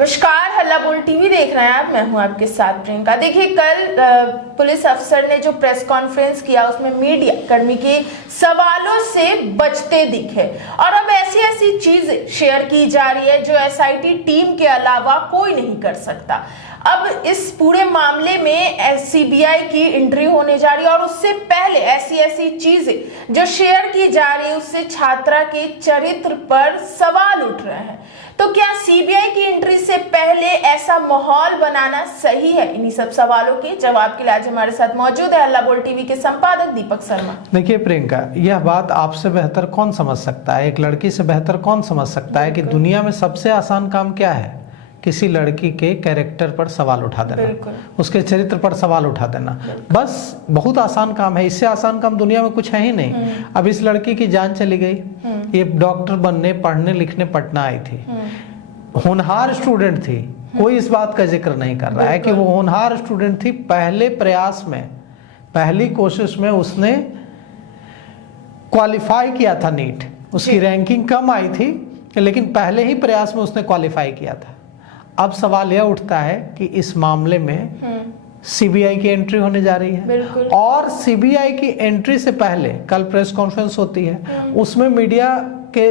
नमस्कार, हल्ला बोल टीवी देख रहे हैं आप। मैं हूं आपके साथ प्रियंका। देखिए, कल पुलिस अफसर ने जो प्रेस कॉन्फ्रेंस किया उसमें मीडिया कर्मी के सवालों से बचते दिखे और अब ऐसी ऐसी चीजें शेयर की जा रही है जो एसआईटी टीम के अलावा कोई नहीं कर सकता। अब इस पूरे मामले में सीबीआई की एंट्री होने जा रही है और उससे पहले ऐसी ऐसी चीजें जो शेयर की जा रही है उससे छात्रा के चरित्र पर सवाल उठ रहे हैं। तो क्या सीबीआई की एंट्री से पहले ऐसा माहौल बनाना सही है? इन्हीं सब सवालों के जवाब के लिए आज हमारे साथ मौजूद है हल्ला बोल टीवी के संपादक दीपक शर्मा। देखिए प्रियंका, यह बात आपसे बेहतर कौन समझ सकता है, एक लड़की से बेहतर कौन समझ सकता है कि दुनिया में सबसे आसान काम क्या है? किसी लड़की के कैरेक्टर पर सवाल उठा देना, उसके चरित्र पर सवाल उठा देना, बस बहुत आसान काम है। इससे आसान काम दुनिया में कुछ है ही नहीं। अब इस लड़की की जान चली गई, ये डॉक्टर बनने पढ़ने लिखने पटना आई थी, होनहार स्टूडेंट थी, कोई इस बात का जिक्र नहीं कर रहा है कि वो होनहार स्टूडेंट थी। पहले प्रयास में, पहली कोशिश में उसने क्वालिफाई किया था नीट, उसकी रैंकिंग कम आई थी लेकिन पहले ही प्रयास में उसने क्वालिफाई किया था। अब सवाल यह उठता है कि इस मामले में सीबीआई की एंट्री होने जा रही है और सीबीआई की एंट्री से पहले कल प्रेस कॉन्फ्रेंस होती है, उसमें मीडिया के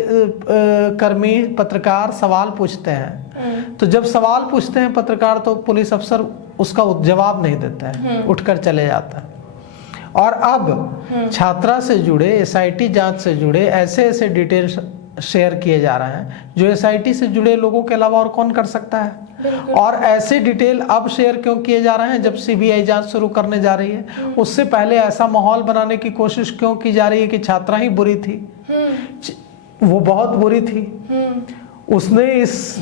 कर्मी पत्रकार सवाल पूछते हैं। तो जब सवाल पूछते हैं पत्रकार तो पुलिस अफसर उसका जवाब नहीं देते हैं, उठकर चले जाते हैं। और अब छात्रा से जुड़े, एसआईटी जांच से जुड़े ऐसे ऐसे डिटेल्स शेयर किए जा रहे हैं जो एसआईटी से जुड़े लोगों के अलावा और कौन कर सकता है। और ऐसे डिटेल अब शेयर क्यों किए जा रहे हैं जब सीबीआई जांच शुरू करने जा रही है? उससे पहले ऐसा माहौल बनाने की कोशिश क्यों की जा रही है कि छात्रा ही बुरी थी? वो बहुत बुरी थी, उसने इस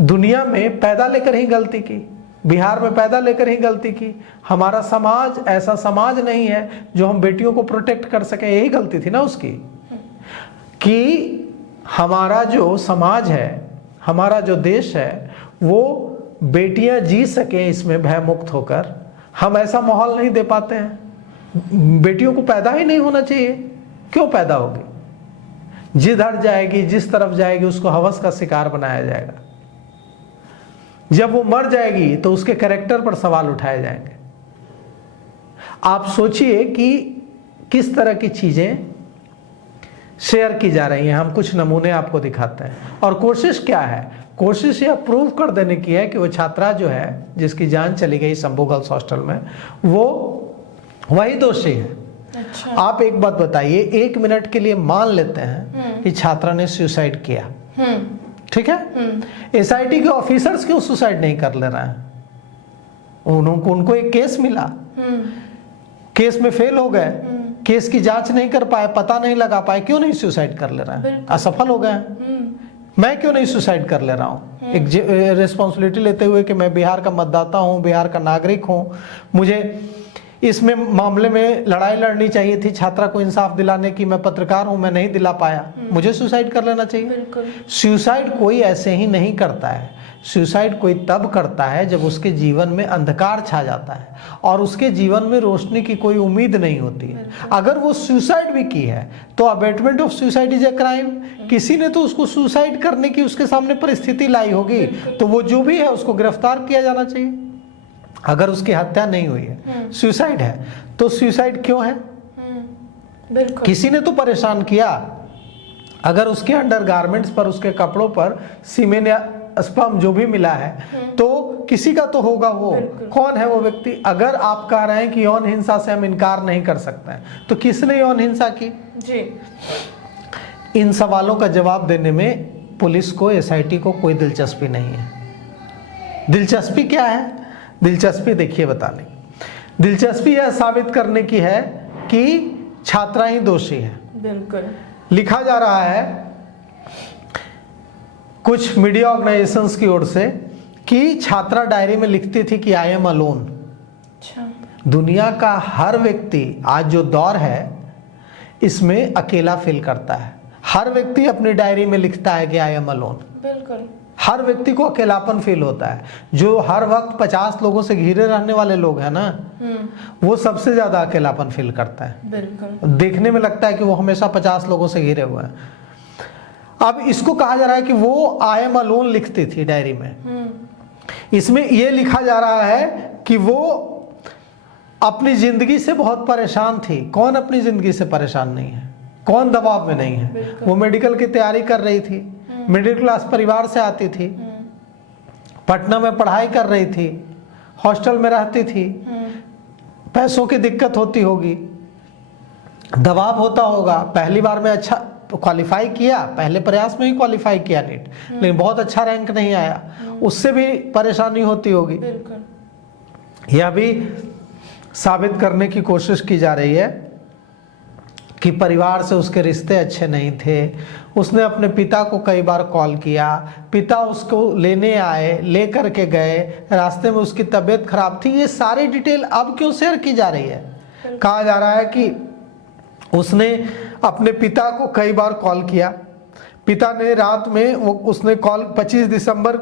दुनिया में पैदा लेकर ही गलती की, बिहार में पैदा लेकर ही गलती की। हमारा समाज ऐसा समाज नहीं है जो हम बेटियों को प्रोटेक्ट कर सके, यही गलती थी ना उसकी। कि हमारा जो समाज है, हमारा जो देश है, वो बेटियां जी सके इसमें भयमुक्त होकर, हम ऐसा माहौल नहीं दे पाते हैं। बेटियों को पैदा ही नहीं होना चाहिए, क्यों पैदा होगी? जिधर जाएगी, जिस तरफ जाएगी, उसको हवस का शिकार बनाया जाएगा। जब वो मर जाएगी तो उसके कैरेक्टर पर सवाल उठाए जाएंगे। आप सोचिए कि किस तरह की चीजें शेयर की जा रही हैं। हम कुछ नमूने आपको दिखाते हैं और कोशिश क्या है? कोशिश यह प्रूव कर देने की है कि वो छात्रा जो है, जिसकी जान चली गई शंभू गर्ल्स हॉस्टल में, वो वही दोषी है। अच्छा। आप एक बात बताइए, 1 मिनट के लिए मान लेते हैं कि छात्रा ने सुसाइड किया, ठीक है? एसआईटी के ऑफिसर्स क्यों सुसाइड नहीं कर ले रहे हैं? उनको एक केस मिला, केस में फेल हो गए, केस की जांच नहीं कर पाए, पता नहीं लगा पाए, क्यों नहीं सुसाइड कर ले रहे हैं? असफल हो गए। मैं क्यों नहीं सुसाइड कर ले रहा हूँ? एक रिस्पॉन्सिबिलिटी लेते हुए कि मैं बिहार का मतदाता हूँ, बिहार का नागरिक हूँ, मुझे इसमें मामले में लड़ाई लड़नी चाहिए थी, छात्रा को इंसाफ दिलाने की। मैं पत्रकार हूँ, मैं नहीं दिला पाया, मुझे सुसाइड कर लेना चाहिए? सुसाइड कोई ऐसे ही नहीं करता है। सुसाइड कोई तब करता है जब उसके जीवन में अंधकार छा जाता है और उसके जीवन में रोशनी की कोई उम्मीद नहीं होती है। अगर वो सुसाइड भी की है तो abetment of suicide is a crime. किसी ने तो उसको सुसाइड करने की उसके सामने परिस्थिति लाई होगी, तो वो जो भी है उसको गिरफ्तार किया जाना चाहिए। अगर उसकी हत्या नहीं हुई है, सुसाइड है, तो सुसाइड क्यों है? किसी ने तो परेशान किया। अगर उसके अंडरगारमेंट्स पर, उसके कपड़ों पर सीमेंट या स्पर्म जो भी मिला है तो किसी का तो होगा। वो कौन है वो व्यक्ति? अगर आप कह रहे हैं कि यौन हिंसा से हम इनकार नहीं कर सकते हैं, तो किसने यौन हिंसा की? जी। इन सवालों का जवाब देने में पुलिस को, एसआईटी को कोई दिलचस्पी नहीं है। दिलचस्पी क्या है? दिलचस्पी देखिए बताने, दिलचस्पी यह साबित करने की है कि छात्रा ही दोषी है। बिल्कुल। लिखा जा रहा है कुछ मीडिया ऑर्गेनाइजेशंस की ओर से कि छात्रा डायरी में लिखती थी कि आई एम अलोन। दुनिया का हर व्यक्ति, आज जो दौर है इसमें अकेला फील करता है। हर व्यक्ति अपनी डायरी में लिखता है कि आई एम अलोन। बिल्कुल। हर व्यक्ति को अकेलापन फील होता है। जो हर वक्त 50 लोगों से घिरे रहने वाले लोग हैं ना, वो सबसे ज्यादा अकेलापन फील करता है। बिल्कुल। देखने में लगता है कि वो हमेशा 50 लोगों से घिरे हुए हैं। अब इसको कहा जा रहा है कि वो आई एम अलोन लिखती थी डायरी में। इसमें ये लिखा जा रहा है कि वो अपनी जिंदगी से बहुत परेशान थी। कौन अपनी जिंदगी से परेशान नहीं है, कौन दबाव में नहीं है। वो मेडिकल की तैयारी कर रही थी, मिडिल क्लास परिवार से आती थी, पटना में पढ़ाई कर रही थी, हॉस्टल में रहती थी, पैसों की दिक्कत होती होगी, दबाव होता होगा। पहली बार में अच्छा क्वालिफाई किया, पहले प्रयास में ही क्वालिफाई किया नीट, लेकिन बहुत अच्छा रैंक नहीं आया, उससे भी परेशानी होती होगी। यह भी साबित करने की कोशिश की जा रही है कि परिवार से उसके रिश्ते अच्छे नहीं थे। उसने अपने पिता को कई बार कॉल किया, पिता उसको लेने आए, ले करके गए, रास्ते में उसकी तबीयत खराब थी। ये सारी डिटेल अब क्यों शेयर की जा रही है? कहा जा रहा है कि उसने अपने पिता को कई बार कॉल किया, पिता ने रात में उसने कॉल 25 दिसंबर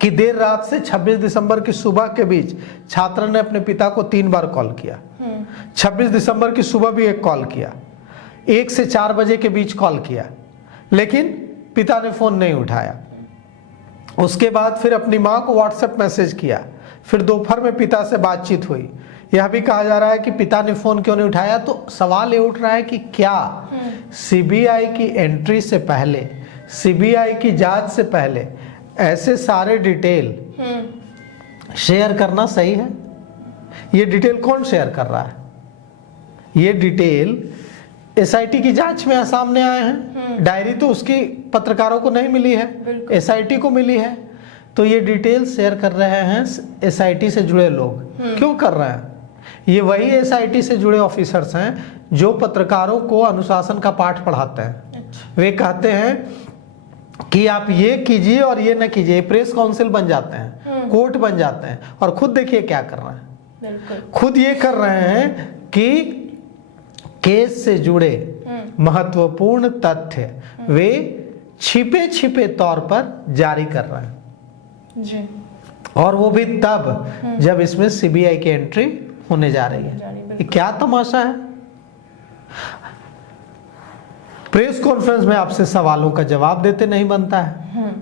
की देर रात से 26 दिसंबर की सुबह के बीच छात्र ने अपने पिता को 3 बार कॉल किया। 26 दिसंबर की सुबह भी एक कॉल किया, 1 से 4 बजे के बीच कॉल किया, लेकिन पिता ने फोन नहीं उठाया। उसके बाद फिर अपनी मां को व्हाट्सएप मैसेज किया, फिर दोपहर में पिता से बातचीत हुई। यह भी कहा जा रहा है कि पिता ने फोन क्यों नहीं उठाया। तो सवाल ये उठ रहा है कि क्या सीबीआई की एंट्री से पहले, सीबीआई की जांच से पहले ऐसे सारे डिटेल शेयर करना सही है? ये डिटेल कौन शेयर कर रहा है? ये डिटेल एसआईटी की जांच में सामने आए हैं। डायरी तो उसकी पत्रकारों को नहीं मिली है, एसआईटी को मिली है। तो ये डिटेल शेयर कर रहे हैं एसआईटी से जुड़े लोग। क्यों कर रहे हैं? ये वही एसआईटी से जुड़े ऑफिसर्स हैं जो पत्रकारों को अनुशासन का पाठ पढ़ाते हैं। वे कहते हैं कि आप ये कीजिए और ये न कीजिए। प्रेस काउंसिल बन जाते हैं, कोर्ट बन जाते हैं, और खुद देखिए क्या कर रहे हैं। खुद ये कर रहे हैं कि केस से जुड़े महत्वपूर्ण तथ्य वे छिपे छिपे तौर पर जारी कर रहे हैं जी। और वो भी तब जब इसमें सीबीआई की एंट्री होने जा रही है। ये क्या तमाशा है? प्रेस कॉन्फ्रेंस में आपसे सवालों का जवाब देते नहीं बनता है,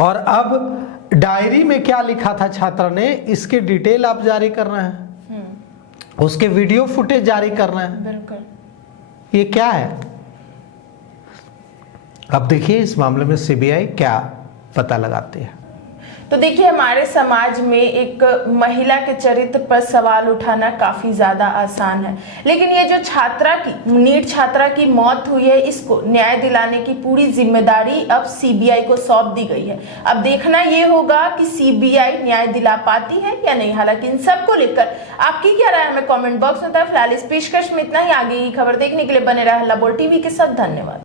और अब डायरी में क्या लिखा था छात्र ने, इसके डिटेल आप जारी कर रहे हैं, उसके वीडियो फुटेज जारी कर रहे हैं। बिल्कुल। ये क्या है? अब देखिए इस मामले में सीबीआई क्या पता लगाती है। तो देखिए, हमारे समाज में एक महिला के चरित्र पर सवाल उठाना काफी ज्यादा आसान है, लेकिन ये जो छात्रा की, नीट छात्रा की मौत हुई है, इसको न्याय दिलाने की पूरी जिम्मेदारी अब सीबीआई को सौंप दी गई है। अब देखना ये होगा कि सीबीआई न्याय दिला पाती है या नहीं। हालांकि इन सब को लेकर आपकी क्या राय है हमें कमेंट बॉक्स में बताएं। फिलहाल इस पेशकश में इतना ही। आगे की खबर देखने के लिए बने रहे हल्ला बोल टीवी के साथ। धन्यवाद।